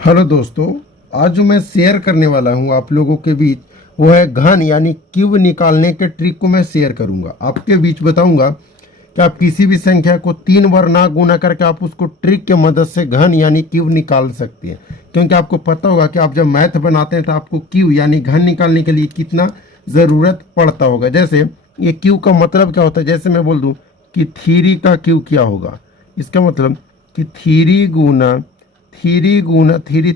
Hello दोस्तों, आज जो मैं शेयर करने वाला हूँ आप लोगों के बीच वो है घन यानी क्यूब निकालने के ट्रिक को मैं शेयर करूँगा। आपके बीच बताऊँगा कि आप किसी भी संख्या को 3 बार ना गुना करके आप उसको ट्रिक के मदद से घन यानी क्यूब निकाल सकते हैं। क्योंकि आपको पता होगा कि आप जब मैथ बनाते हैं तो आपको क्यूब यानी घन निकालने के लिए कितना ज़रूरत पड़ता होगा। जैसे ये क्यूब का मतलब क्या होता है, जैसे मैं बोल दूँ कि 3 का क्यूब क्या होगा, इसका मतलब कि 3 गुना 3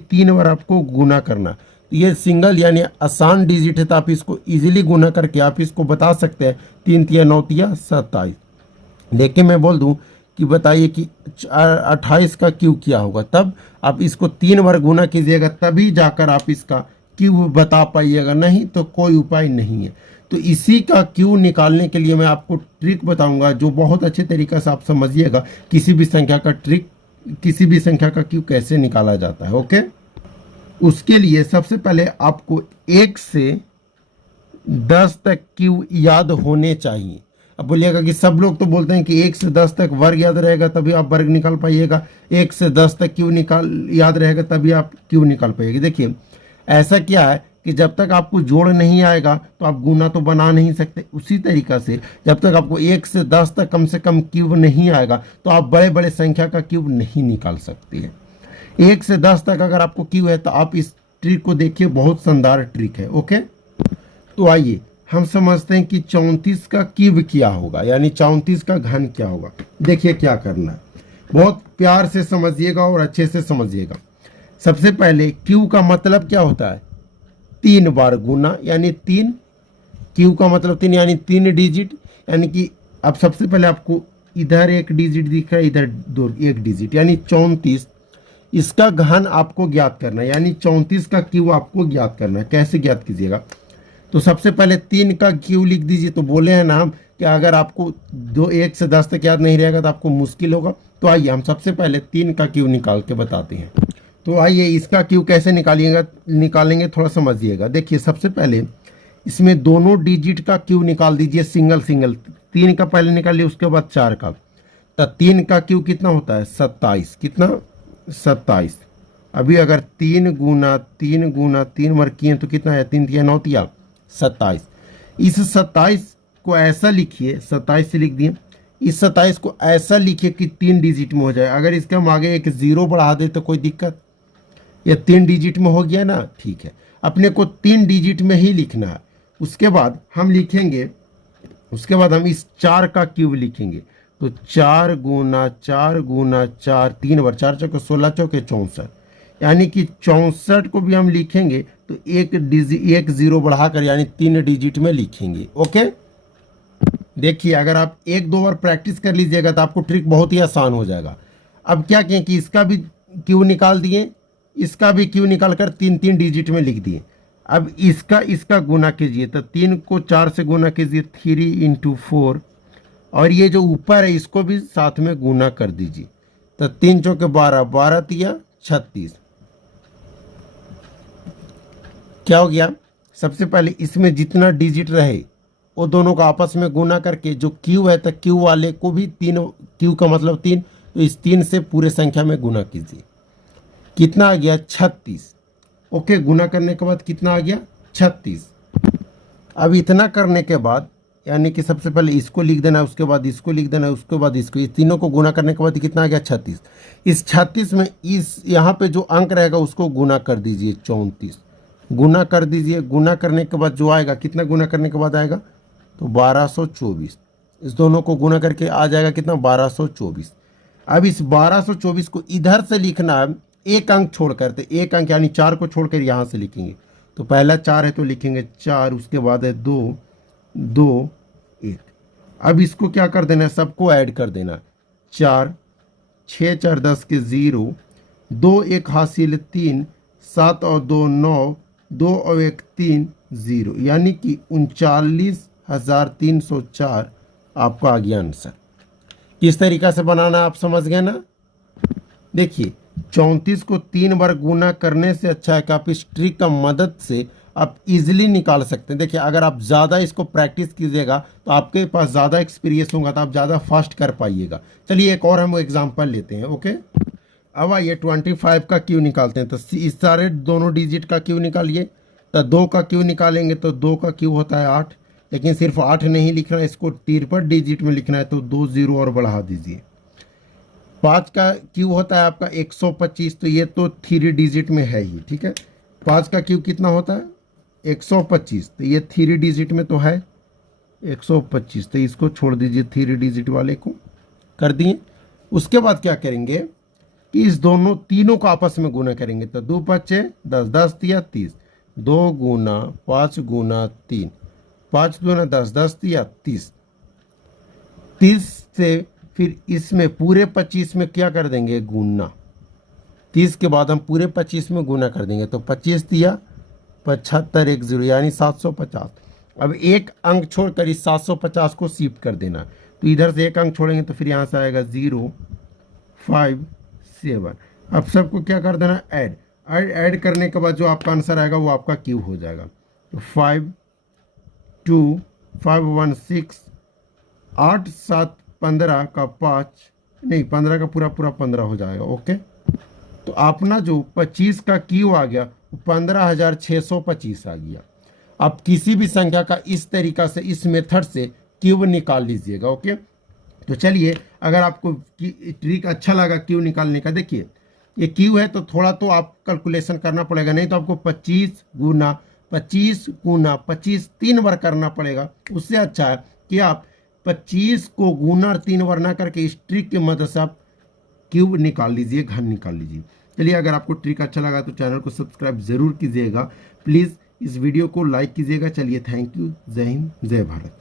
3 बार आपको गुना करना। ये सिंगल यानी आसान डिजिट है तो आप इसको इजीली गुना करके आप इसको बता सकते हैं। 3 तिया 9 तिया 27। देखिए मैं बोल दूं कि बताइए कि 28 का क्यूब क्या होगा, तब आप इसको 3 बार गुना कीजिएगा तभी जाकर आप इसका क्यूब बता पाइएगा, नहीं तो कोई उपाय नहीं है। तो इसी का क्यूब निकालने के लिए मैं आपको ट्रिक बताऊंगा जो बहुत अच्छे तरीके से आप समझिएगा किसी भी संख्या का क्यूब कैसे निकाला जाता है। ओके, उसके लिए सबसे पहले आपको 1 से 10 तक क्यूब याद होने चाहिए। अब बोलिएगा कि सब लोग तो बोलते हैं कि 1 से 10 तक वर्ग याद रहेगा तभी आप वर्ग निकाल पाइएगा, 1 से 10 तक क्यूब याद रहेगा तभी आप क्यूब निकाल पाइएगा। देखिए ऐसा क्या है कि जब तक आपको जोड़ नहीं आएगा तो आप गुना तो बना नहीं सकते। उसी तरीका से जब तक आपको 1 से 10 तक कम से कम क्यूब नहीं आएगा तो आप बड़े बड़े संख्या का क्यूब नहीं निकाल सकते हैं। 1 से 10 तक अगर आपको क्यूब है तो आप इस ट्रिक को देखिए, बहुत शानदार ट्रिक है। ओके, तो आइए हम समझते हैं कि 34 का क्यूब क्या होगा यानी 34 का घन क्या होगा। देखिए क्या करना है, बहुत प्यार से समझिएगा और अच्छे से समझिएगा। सबसे पहले क्यूब का मतलब क्या होता है, 3 बार गुना यानी 3। क्यूब का मतलब 3 यानी 3 डिजिट, यानी कि अब सबसे पहले आपको इधर 1 डिजिट दिख रहा है, इधर 1 डिजिट यानी 34। इसका घन आपको ज्ञात करना है यानी 34 का क्यूब आपको ज्ञात करना है। कैसे ज्ञात कीजिएगा, तो सबसे पहले 3 का क्यूब लिख दीजिए। तो बोले हैं ना हम कि अगर आपको 1 से 10 तक याद नहीं रहेगा तो आपको मुश्किल होगा। तो आइए हम सबसे पहले 3 का क्यूब निकाल के बताते हैं। तो आइए इसका क्यूब कैसे निकालेंगे थोड़ा समझिएगा। देखिए सबसे पहले इसमें दोनों डिजिट का क्यूब निकाल दीजिए सिंगल सिंगल। 3 का पहले निकालिए, उसके बाद 4 का। तो 3 का क्यूब कितना होता है, 27। कितना, 27। अभी अगर 3 बार किए तो कितना है, 3 तिया 9 तिया 27। इस 27 को ऐसा लिखिए, 27 से लिख दिए। इस 27 को ऐसा लिखिए कि 3 डिजिट में हो जाए। अगर इसके हम आगे एक 0 बढ़ा दे तो कोई दिक्कत, ये 3 डिजिट में हो गया ना, ठीक है। अपने को 3 डिजिट में ही लिखना है। उसके बाद हम लिखेंगे, उसके बाद हम इस 4 का क्यूब लिखेंगे। तो 4 गुना 4 3 बार, 4 चौके 16 चौके 64, यानी कि 64 को भी हम लिखेंगे तो एक 0 बढ़ाकर यानी 3 डिजिट में लिखेंगे। ओके, देखिए अगर आप 1-2 बार प्रैक्टिस कर लीजिएगा तो आपको ट्रिक बहुत ही आसान हो जाएगा। अब क्या किए कि इसका भी क्यूब निकाल दिए, इसका भी क्यूब निकाल कर 3 डिजिट में लिख दिए। अब इसका गुना कीजिए, तो 3 को 4 से गुना कीजिए, 3 × 4, और ये जो ऊपर है इसको भी साथ में गुना कर दीजिए। तो 3 चौके 12, 12 तिया 36। क्या हो गया, सबसे पहले इसमें जितना डिजिट रहे वो दोनों का आपस में गुना करके जो क्यू है तो क्यू वाले को भी 3, क्यू का मतलब 3, तो इस 3 से पूरे संख्या में गुना कीजिए। कितना आ गया, 36। ओके, गुना करने के बाद कितना आ गया, 36। अब इतना करने के बाद यानी कि सबसे पहले इसको लिख देना, उसके बाद इसको लिख देना, उसके बाद इसको, इस तीनों को गुना करने के बाद कितना आ गया, 36। इस 36 में इस यहाँ पे जो अंक रहेगा उसको गुना कर दीजिए, 34 गुना कर दीजिए। गुना करने के बाद जो आएगा, कितना गुना करने के बाद आएगा, तो 1224। इस दोनों को गुना करके आ जाएगा कितना, 1224। अब इस 1224 को इधर से लिखना है एक अंक छोड़कर, तो एक अंक यानी 4 को छोड़कर यहाँ से लिखेंगे। तो पहला 4 है तो लिखेंगे 4, उसके बाद है 2 2 1। अब इसको क्या कर देना है, सबको ऐड कर देना। 4 6 4 10 के 0, 2 1 हासिल 3, 7 और 2 9, 2 और 1 3 0, यानी कि 39,304 आपका आ गया आंसर। किस तरीका से बनाना आप समझ गए ना। देखिए 34 को 3 बार गुना करने से अच्छा है कि आप इस ट्रिक का मदद से आप इजीली निकाल सकते हैं। देखिए अगर आप ज़्यादा इसको प्रैक्टिस कीजिएगा तो आपके पास ज़्यादा एक्सपीरियंस होगा तो आप ज़्यादा फास्ट कर पाइएगा। चलिए एक और हम एग्जांपल लेते हैं। ओके, अब आइए 25 का क्यू निकालते हैं। तो इस सारे दोनों डिजिट का क्यू निकालिए। तो 2 का क्यू निकालेंगे तो 2 का क्यू होता है 8, लेकिन सिर्फ 8 नहीं लिखना है, इसको 53 डिजिट में लिखना है, तो 2 0 और बढ़ा दीजिए। 5 का क्यू होता है आपका 125, तो ये तो 3 डिजिट में है ही, ठीक है। 5 का क्यू कितना होता है 125, तो ये 3 डिजिट में तो है 125, तो इसको छोड़ दीजिए, 3 डिजिट वाले को कर दिए। उसके बाद क्या करेंगे कि इस दोनों तीनों को आपस में गुना करेंगे। तो 2 5 10, 10 दिया 30, 2 गुना 5 गुना 3, 5 गुना 10, 10 दिया 30। 30 से फिर इसमें पूरे 25 में क्या कर देंगे गुना, 30 के बाद हम पूरे 25 में गुना कर देंगे। तो 25 दिया 75 1 0 यानी 750। अब एक अंक छोड़कर इस 750 को शिफ्ट कर देना। तो इधर से एक अंक छोड़ेंगे तो फिर यहाँ से आएगा 0 5 7। अब सबको क्या कर देना ऐड करने के बाद जो आपका आंसर आएगा वो आपका क्यू हो जाएगा। तो 5 2 5 1 6 8 7 15 का 5 नहीं 15 का पूरा 15 हो जाएगा। ओके, तो अपना जो 25 का क्यू आ गया 15,625 आ गया। आप किसी भी संख्या का इस तरीका से इस मेथड से क्यूब निकाल लीजिएगा। ओके, तो चलिए, अगर आपको ट्रिक अच्छा लगा क्यू निकालने का, देखिए ये क्यू है तो थोड़ा तो आप कैलकुलेशन करना पड़ेगा, नहीं तो आपको 25 गुना 25 3 बार करना पड़ेगा। उससे अच्छा है कि आप 25 को गुना 3 बार ना करके इस ट्रिक की मदद से आप क्यूब निकाल लीजिए, घन निकाल लीजिए। चलिए, अगर आपको ट्रिक अच्छा लगा तो चैनल को सब्सक्राइब जरूर कीजिएगा, प्लीज़ इस वीडियो को लाइक कीजिएगा। चलिए, थैंक यू, जय हिंद, जय भारत।